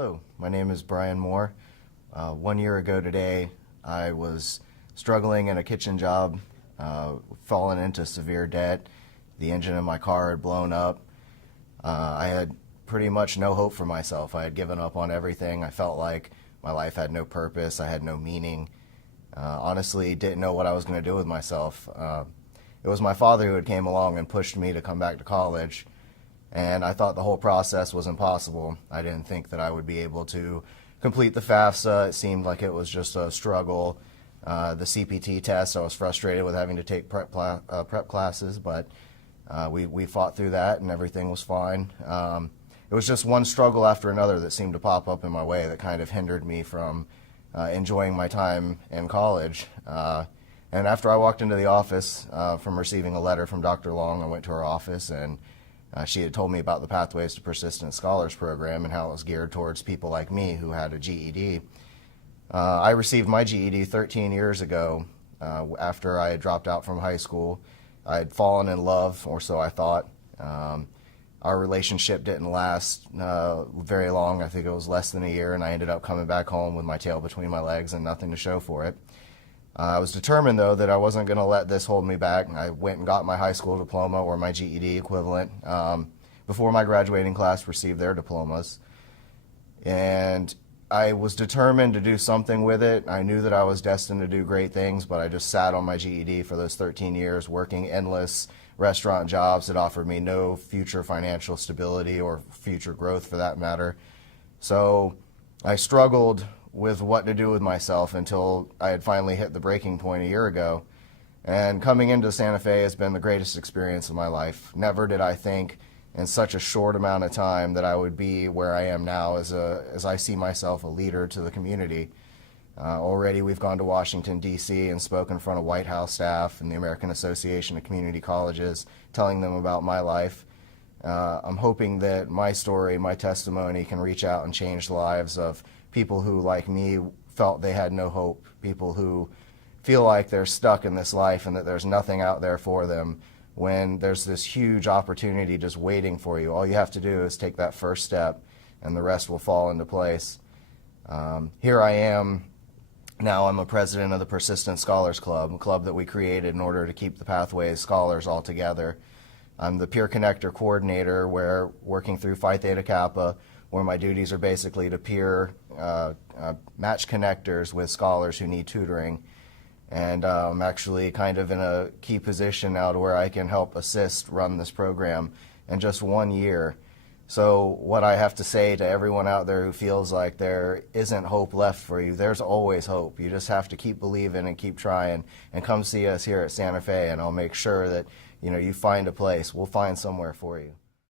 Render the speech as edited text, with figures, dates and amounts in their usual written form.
Hello, my name is Brian Moore. 1 year ago today, I was struggling in a kitchen job, fallen into severe debt. The engine in my car had blown up. I had pretty much no hope for myself. I had given up on everything. I felt like my life had no purpose. I had no meaning. Honestly, didn't know what I was going to do with myself. It was my father who had came along and pushed me to come back to college. And I thought the whole process was impossible. I didn't think that I would be able to complete the FAFSA. It seemed like it was just a struggle. The CPT test, I was frustrated with having to take prep classes, but we fought through that and everything was fine. It was just one struggle after another that seemed to pop up in my way that kind of hindered me from enjoying my time in college. And after I walked into the office from receiving a letter from Dr. Long, I went to her office and she had told me about the Pathways to Persistent Scholars program and how it was geared towards people like me who had a GED. I received my GED 13 years ago after I had dropped out from high school. I had fallen in love, or so I thought. Our relationship didn't last very long. I think it was less than a year, and I ended up coming back home with my tail between my legs and nothing to show for it. I was determined, though, that I wasn't going to let this hold me back. I went and got my high school diploma, or my GED equivalent, before my graduating class received their diplomas. And I was determined to do something with it. I knew that I was destined to do great things, but I just sat on my GED for those 13 years, working endless restaurant jobs that offered me no future financial stability or future growth for that matter. So I struggled with what to do with myself until I had finally hit the breaking point a year ago. And coming into Santa Fe has been the greatest experience of my life. Never did I think in such a short amount of time that I would be where I am now as I see myself a leader to the community. Already we've gone to Washington, D.C. and spoken in front of White House staff and the American Association of Community Colleges, telling them about my life. I'm hoping that my story, my testimony can reach out and change the lives of people who, like me, felt they had no hope, people who feel like they're stuck in this life and that there's nothing out there for them when there's this huge opportunity just waiting for you. All you have to do is take that first step and the rest will fall into place. Here I am. Now I'm a president of the Persistent Scholars Club, a club that we created in order to keep the Pathways scholars all together. I'm the peer connector coordinator, where working through Phi Theta Kappa, where my duties are basically to peer match connectors with scholars who need tutoring. And I'm actually kind of in a key position now to where I can help assist run this program in just 1 year. So what I have to say to everyone out there who feels like there isn't hope left for you, there's always hope. You just have to keep believing and keep trying, and come see us here at Santa Fe, and I'll make sure that you find a place. We'll find somewhere for you.